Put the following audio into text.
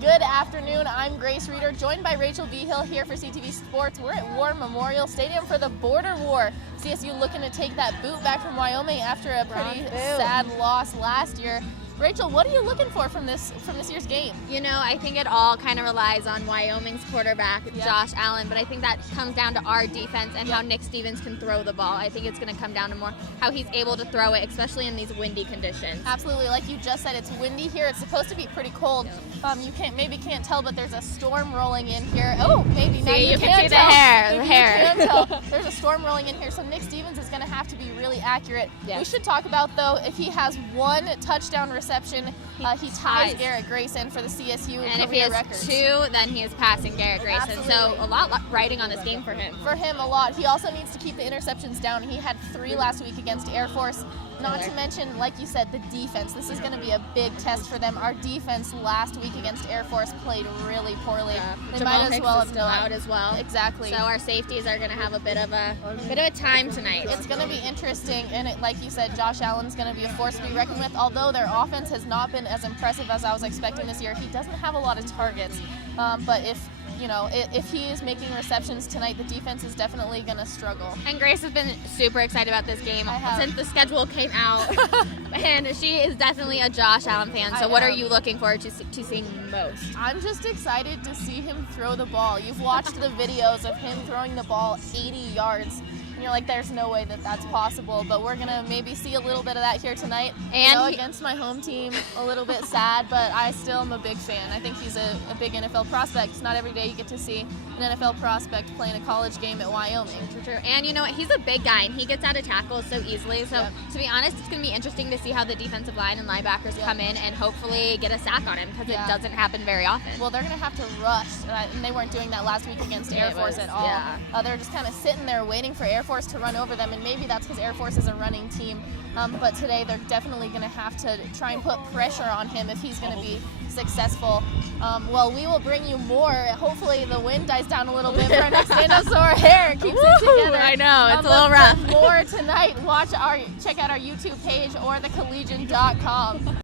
Good afternoon. I'm Grace Reader, joined by Rachel Vigil here for CTV Sports. We're at War Memorial Stadium for the Border War. CSU looking to take that boot back from Wyoming after a pretty sad loss last year. Rachel, what are you looking for from this year's game? You know, I think it all kind of relies on Wyoming's quarterback, Josh Allen, but I think that comes down to our defense and how Nick Stevens can throw the ball. I think it's going to come down to more how he's able to throw it, especially in these windy conditions. Absolutely. Like you just said, it's windy here. It's supposed to be pretty cold. You can't tell, but there's a storm rolling in here. Oh, maybe now you can see the tell. hair. Maybe the hair. You can tell. There's a storm rolling in here, so Nick Stevens is going to have to be really accurate. We should talk about, though, if he has one touchdown reception, he ties Garrett Grayson for the CSU and if he has records. 2, then he is passing Garrett Grayson. Absolutely. So a lot riding on this game for him. For him, a lot. He also needs to keep the interceptions down. He had 3 last week against Air Force. Not to mention, like you said, the defense. This is going to be a big test for them. Our defense last week against Air Force played really poorly. They might as well have still out as well. Exactly. So our safeties are going to have a bit of a time tonight. It's going to be interesting, and like you said, Josh Allen's going to be a force to be reckoned with. Although their offense has not been as impressive as I was expecting this year, he doesn't have a lot of targets. But if he is making receptions tonight, the defense is definitely going to struggle. And Grace has been super excited about this game since the schedule came out, and she is definitely a Josh Allen fan. So what are you looking forward to seeing most? I'm just excited to see him throw the ball. You've watched the videos of him throwing the ball 80 yards. And you're like, there's no way that that's possible, but we're going to maybe see a little bit of that here tonight. And against my home team, a little bit sad, but I still am a big fan. I think he's a big NFL prospect. It's not every day you get to see an NFL prospect playing a college game at Wyoming. True. And you know what? He's a big guy, and he gets out of tackles so easily. So to be honest, it's going to be interesting to see how the defensive line and linebackers come in and hopefully get a sack on him, because it doesn't happen very often. Well, they're going to have to rush, and they weren't doing that last week against Air Force at all. They're just kind of sitting there waiting for Air Force to run over them, and maybe that's because Air Force is a running team. But today they're definitely going to have to try and put pressure on him if he's going to be successful. Well, we will bring you more. Hopefully the wind dies down a little bit for our next dinosaur hair. Keeps it together. I know, it's a little rough. For more tonight, check out our YouTube page or thecollegian.com.